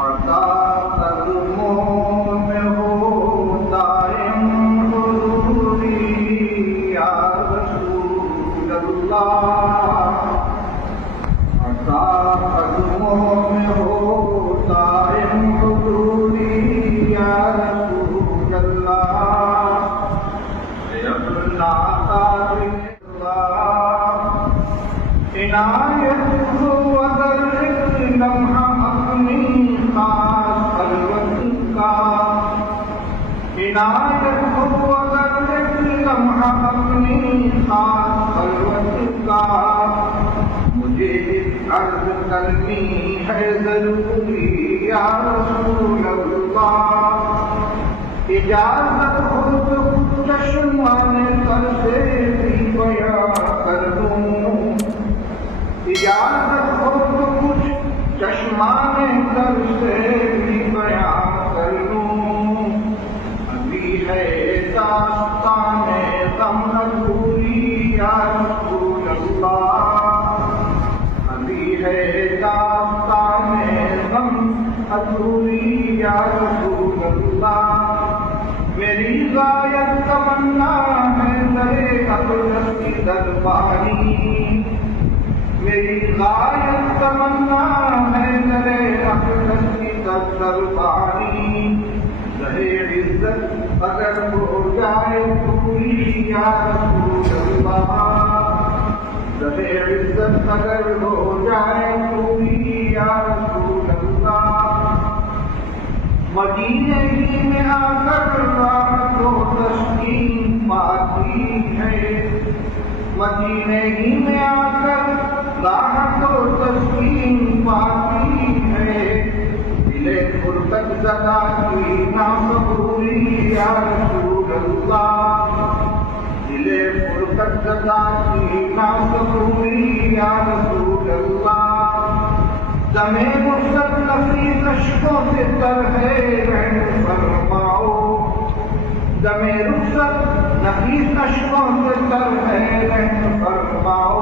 عطا قدموں میں ہو دائم حضوری یا رسول اللہ، عطا قدموں میں ہو دائم حضوری یا رسول اللہ، اپنا تاج عنایت ہو اگر ایک لمحہ اپنی خاص خلوت کا، عنایت ہو اگر ایک لمحہ اپنی خاص خلوت کا، مجھے عرض کرنی ہے ضروری یا رسول اللہ، اجازت ہو تو چشمان تر سے بھی بیان کر دوں، اجازت ہو تو کچھ چشمان تر سے بھی بیان کر لوں، ابھی ہے داستان غم ادھوری یا رسول اللہ، ابھی ہے داستان غم ادھوری یا رسول اللہ، میری غایت تمنا ہے درے اقدس کی درباری، میری غایت تمنا ہے درے اقدس کی درباری، رہے عزت اگر ہو جائے پوری یا رسول اللہ، رہے عزت اگر ہو جائے پوری یا رسول اللہ، مدینے ہی میں آ کر راحت و تسکین پاتی ہے، مدینے ہی میں آ کر راحت و تسکین پاتی ہے، دل فرقت زدہ کی ناصبوری یا رسول اللہ، دل فرقت زدہ کی ناصبوری یا رسول اللہ، دمِ مرسد نفیس اشکوں سے تر ہے رحم فرماؤ، دمِ رخصت نفیس اشکوں سے تر ہے رحم فرماؤ،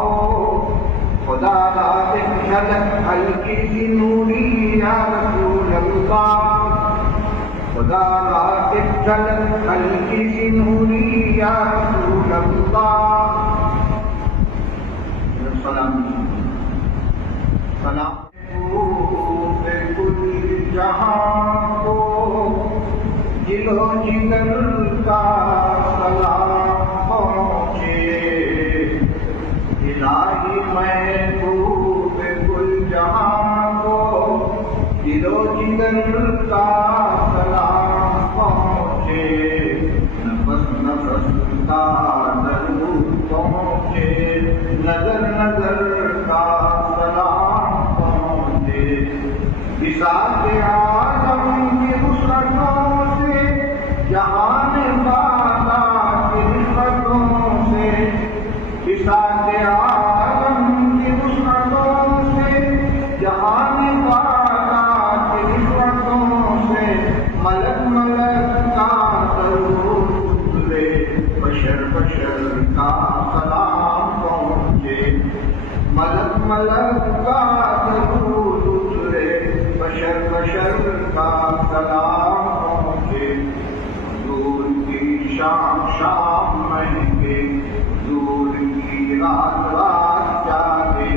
خدا را ایک جھلک ہلکی سی نوری یا رسول اللہ، خدا را ایک جھلک ہلکی سی نوری یا رسول اللہ، سلام سلام کل جہاں کو دل و جگر کا سلام پہنچے، الہی محبوب کل جہاں کو دل و جگر کا سلام پہنچے، نفس نفس کا درود پہنچے، نظر نظر کا سلام پہنچے، بساط عالم کی وسعتوں سے جہان بالا کی نعمتوں سے، بساط عالم کی وسعتوں سے جہان بالا کی نعمتوں سے، ملک ملک کا درود اترے، بشر بشر کا سلام پہنچے، ملک ملک کا درود اترے، بشر بشر کا سلام پہنچے، حضور کی شام شام مہنگے، حضور کی رات رات جاگے،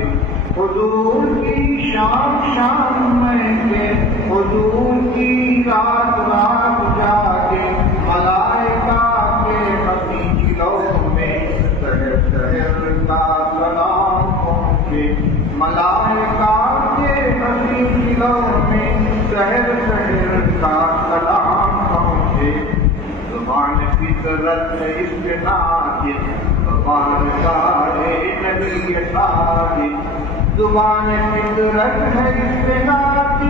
حضور کی شام شام مہنگے، حضور کی رات رات جاگے، ملائکہ کے حسین جلووں میں شہر شہر کا سلام پہنچے، ملائکہ کے حسین جلووں میں شہر شہر کا سلام پہنچے، زبان فطرت استناد، زبان دارے نبی صادق، زبان فطرت ہے استناد،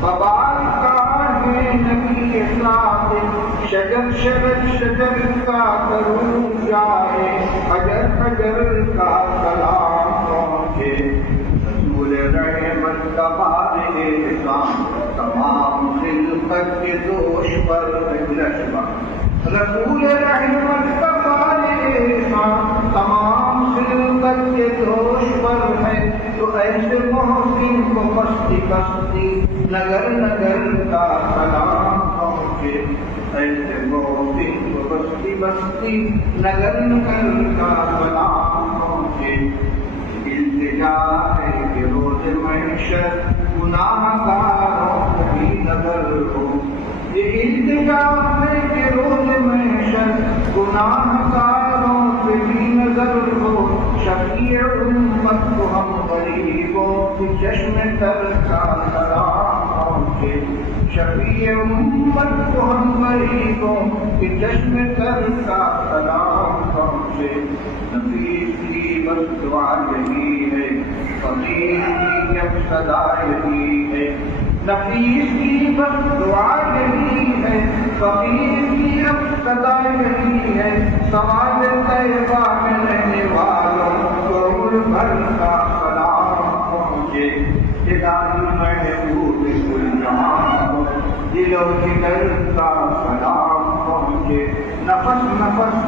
ببال کا ہے نبی صادق، شجر شجر شجر کا کروں جائے، حجر حجر کا سلام پہنچے، رسول رحمت کا بارِ احسان، تمام خلقت کے دوش پر نشبہ، رسول رحمت کا بارِ احسان، تمام خلقت کے دوش پر ہے، تو ایسے محسن کو بستی بستی نگر نگر کا سلام پہنچے، ایسے مومن کو بستی بستی نگر نگر کا سلام پہنچے۔ التجا ہے کہ روز محشر گناہ گاروں کی نظر ہو، یہ التجا ہے کہ روز محشر گناہ گاروں پہ بھی نظر ہو۔ شفیع امت کو ہم غریبوں کی چشم تر کا سلام پہنچے، شفیع امت کو ہم غریبوں کی چشم تر کا سلام پہنچے۔ نفیس کی بس دعا یہی ہے، فقیر کی اب صدا یہی ہے، نفیس کی بس دعا یہی ہے، فقیر کی اب صدا یہی ہے۔ سوال طیبہ میں رہنے والوں کو عمر بھر کا سلام پہنچے، الہی محبوب کل جہاں دل و جگر کا سلام پہنچے۔ نفس نفس